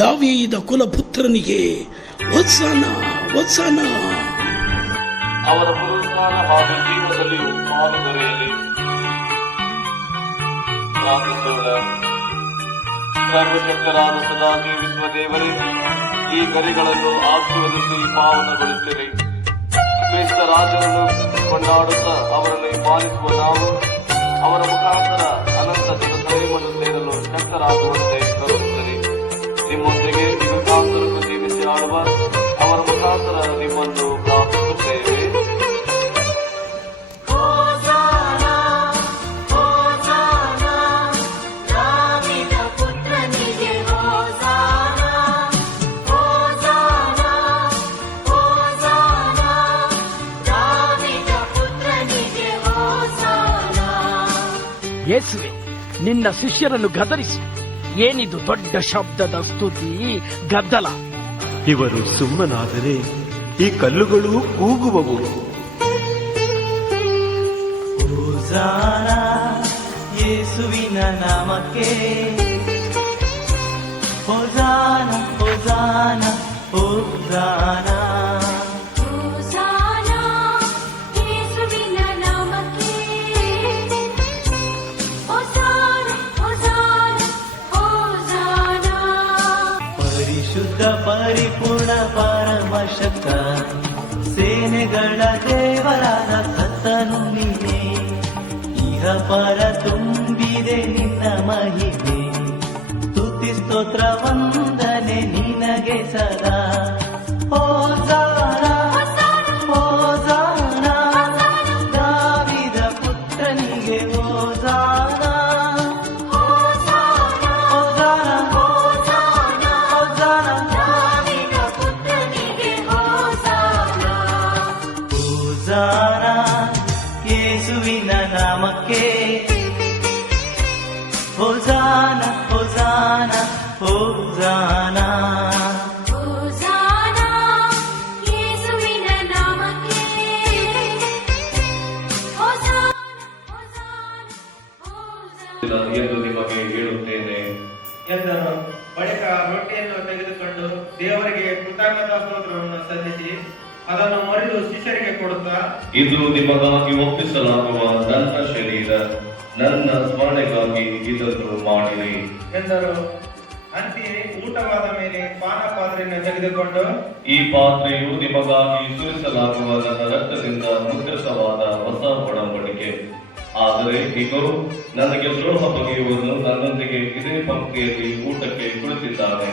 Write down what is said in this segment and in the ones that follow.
ದಾವೀದ ಕುಲಪುತ್ರನಿಗೆ ವತ್ಸನ ವತ್ಸನ. ಅವರ ಪುನರುತ್ಥಾನ ಹಾಗೂ ಜೀವನದಲ್ಲಿಯೂ ಪಾಲು ದೊರೆಯಲಿ. ಪ್ರಾರ್ಥಿಸೋಣ. ಸರ್ವಶಕ್ತರಾದ ಸದಾ ಜೀವಿಸುವ ದೇವರೇ, ಈ ಗರಿಗಳನ್ನು ಆಶೀರ್ವದಿಸಿ ಪಾವನಗೊಳಿಸಿರಿ. ಕ್ರಿಸ್ತ ರಾಜರನ್ನು ಕೊಂಡಾಡುತ್ತಾ ಅವರನ್ನು ಪಾಲಿಸುವ ನಾವು ಅವರ ಮುಖಾಂತರ ಅನಂತ ಜನಸೇವನ್ನು ಸೇರಲು ಶಕ್ತರಾಗುವಂತೆ ಕರುಣಿಸಿರಿ. ನಿಮ್ಮೊಂದಿಗೆ ಯುಗಾಂತರಕ್ಕೂ ಜೀವಿಸಿ ಆಳುವ ಅವರ ಮುಖಾಂತರ ನಿಮ್ಮನ್ನು ಪ್ರಾರ್ಥಿಸುತ್ತೇವೆ. ಯೇಸುವೆ, ನಿನ್ನ ಶಿಷ್ಯರನ್ನು ಗದರಿಸಿ. ಏನಿದು ದೊಡ್ಡ ಶಬ್ದದ ಸ್ತುತಿ, ಗದ್ದಲ? ಇವರು ಸುಮ್ಮನಾದರೆ ಈ ಕಲ್ಲುಗಳು ಕೂಗುವವು. ಹೋಸಾನ ಯೇಸುವಿನ ನಾಮಕ್ಕೆ, ಹೋಸಾನ ಹೋಸಾನ ಹೋಸಾನ. ಪರಿಶುದ್ಧ ಪರಿಪೂರ್ಣ ಪರಮಶಕ್ತ ಸೇನೆಗಳ ದೇವರಾದ ಕರ್ತನು ನೀನೇ. ಇಹ ಪರ ತುಂಬಿದೆ ನಿನ್ನ ಮಹಿಮೆ, ಸ್ತುತಿ ಸ್ತೋತ್ರ ವಂದನೆ ನಿನಗೆ ಸದಾ. ಹೋಸಾನ ಹೋಸಾನ ದಾವೀದ ಪುತ್ರನಿಗೆ ಹೋಸಾನ. ಹೋಸಾನ ಯೇಸುವಿನ ನಾಮಕ್ಕೆ, ಹೋಸಾನ ಹೋಸಾನ ಹೋಸಾನ. ಎಂದು ನಿಮಗೆ ಹೇಳುತ್ತೇನೆ ಎಂದನು. ಬಳಿಕ ರೊಟ್ಟಿಯನ್ನು ತೆಗೆದುಕೊಂಡು ದೇವರಿಗೆ ಕೃತಜ್ಞತಾ ಸ್ತೋತ್ರವನ್ನು ಸಲ್ಲಿಸಿ ಅದನ್ನು ಮುರಿದು ಶಿಷ್ಯರಿಗೆ ಕೊಡುತ್ತಾ, ಇದು ನಿಮಗಾಗಿ ಒಪ್ಪಿಸಲಾಗುವ ನನ್ನ ಶರೀರ, ನನ್ನ ಸ್ಮರಣೆಗಾಗಿ ಇದನ್ನು ಮಾಡಿರಿ ಎಂದರು. ಅಂತೆಯೇ ಊಟವಾದ ಮೇಲೆ ಪಾನ ಪಾತ್ರೆಯನ್ನು ತೆಗೆದುಕೊಂಡು, ಈ ಪಾತ್ರೆಯು ನಿಮಗಾಗಿ ಸುರಿಸಲಾಗುವ ನನ್ನ ರಕ್ತದಿಂದ ಮುದ್ರಿತವಾದ ಹೊಸ ಒಡಂಬಡಿಕೆ. ಆದರೆ ಈಗ ನನಗೆ ದ್ರೋಹ ಬಗೆಯುವನು ನನ್ನೊಂದಿಗೆ ಇದೇ ಪಂಕ್ತಿಯಲ್ಲಿ ಊಟಕ್ಕೆ ಕುಳಿತಿದ್ದಾನೆ.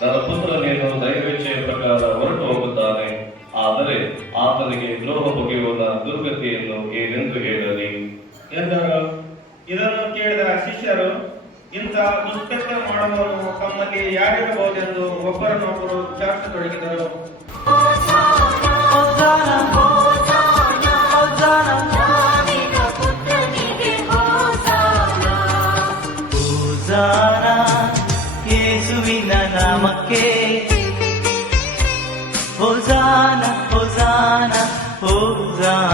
ನನ್ನ ಪುತ್ರನೇನು ದೈವೇಚ್ಛೆಯ ಪ್ರಕಾರ ಹೊರಟು ಹೋಗುತ್ತಾನೆ, ಆದರೆ ಆತನಿಗೆ ದ್ರೋಹ ಬಗೆಯುವನ ದುರ್ಗತಿಯನ್ನು ಏನೆಂದು ಹೇಳಲಿ ಎಂದರು. ಇದನ್ನು ಕೇಳಿದ ಶಿಷ್ಯರು, ಇಂಥ ದುಷ್ಕೃತ್ಯ ಮಾಡುವವನು ತಮ್ಮಲ್ಲಿ ಯಾರಿರಬಹುದೆಂದು ಒಬ್ಬರನ್ನೊಬ್ಬರು ವಿಚಾರಿಸತೊಡಗಿದರು. ಹೋಸಾನ ಯೇಸುವಿನ ನಾಮಕ್ಕೆ, ಹೋಸಾನ ಹೋಸಾನ ಹೋಸಾನ.